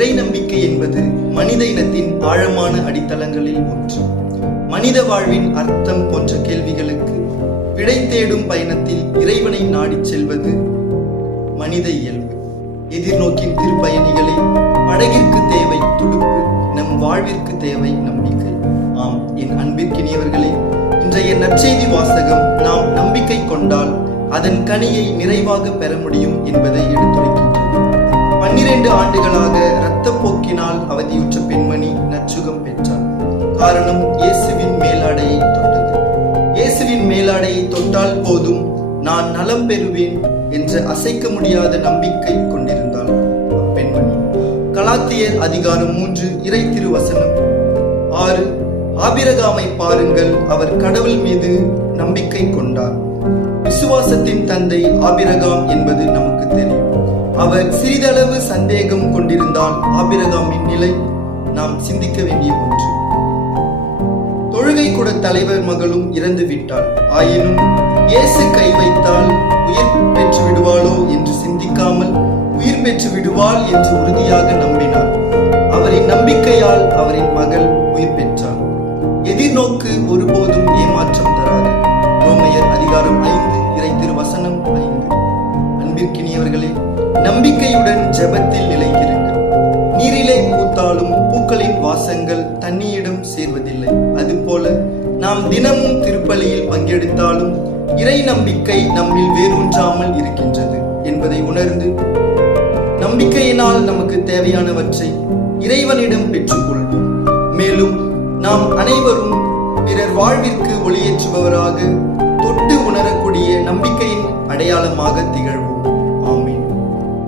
இறை நம்பிக்கை என்பது மனித இனத்தின் ஆழமான அடித்தளங்களில் ஒன்று. மனித வாழ்வின் அர்த்தம் போன்ற கேள்விகளுக்கு விடை தேடும் பயணத்தில் இறைவனை நாடிச் செல்வது மனித இயல்பு. எதிர்நோக்கின் திருப்பயணிகளே, படகிற்கு தேவை துடுப்பு, நம் வாழ்விற்கு தேவை நம்பிக்கை. ஆம், என் அன்பிற்கினியவர்களே, இன்றைய நற்செய்தி வாசகம் நாம் நம்பிக்கை கொண்டால் அதன் கனியை நிறைவாக பெற முடியும் என்பதை எடுத்துரைக்கின்றது. 12 ஆண்டுகளாக இரத்தப்போக்கினால் அவதியுற்ற பெண்மணி நற்சுகம் பெற்றார். காரணம், இயேசுவின் மேலாடையை தொட்டது. இயேசுவின் மேலாடையை தொட்டால் போதும் நான் நலம் பெறுவேன் என்ற அசைக்க முடியாத நம்பிக்கை கொண்டிருந்தாள் அப்பெண்மணி. கலாத்தியர் அதிகாரம் 3 இறை திருவசனம் 6. ஆபிரகாமை பாருங்கள், அவர் கடவுள் மீது நம்பிக்கை கொண்டார். விசுவாசத்தின் தந்தை ஆபிரகாம் என்பது நமக்கு தெரியும். அவர் சிறிதளவு சந்தேகம் கொண்டிருந்தால் ஆபிரகாமின் நிலை நாம் சிந்திக்க வேண்டிய ஒன்று. தொழுகை கூட தலைவர் மகளும் இறந்து விட்டாள். ஆயினும் இயேசு கை வைத்தால் உயிர் பெற்று விடுவாளோ என்று சிந்திக்காமல் உயிர் பெற்று விடுவாள் என்று உறுதியாக நம்பினார். அவரின் நம்பிக்கையால் அவரின் மகள் உயிர் பெற்றாள். எதிர்நோக்கு ஒருபோதும் ஏமாற்றம் தராது. ரோமையர் அதிகாரம் 5 இறை திருவசனம் 5. அன்பிற்கினியவர்களே, நம்பிக்கையுடன் ஜெபத்தில் நிலைத்திருங்கள். நீரிலே பூத்தாலும் பூக்களின் வாசங்கள் தண்ணியிடம் சேர்வதில்லை. அதுபோல நாம் தினமும் திருப்பலியில் பங்கெடுத்தாலும் இறை நம்பிக்கை நம்மில் வேரூன்றாமல் இருக்கின்றது என்பதை உணர்ந்து நம்பிக்கையினால் நமக்கு தேவையானவற்றை இறைவனிடம் பெற்றுக்கொள்வோம். மேலும் நாம் அனைவரும் பிறர் வாழ்விற்கு ஒளியேற்றுபவராக தொட்டு உணரக்கூடிய நம்பிக்கையின் அடையாளமாக திகழ்வோம்.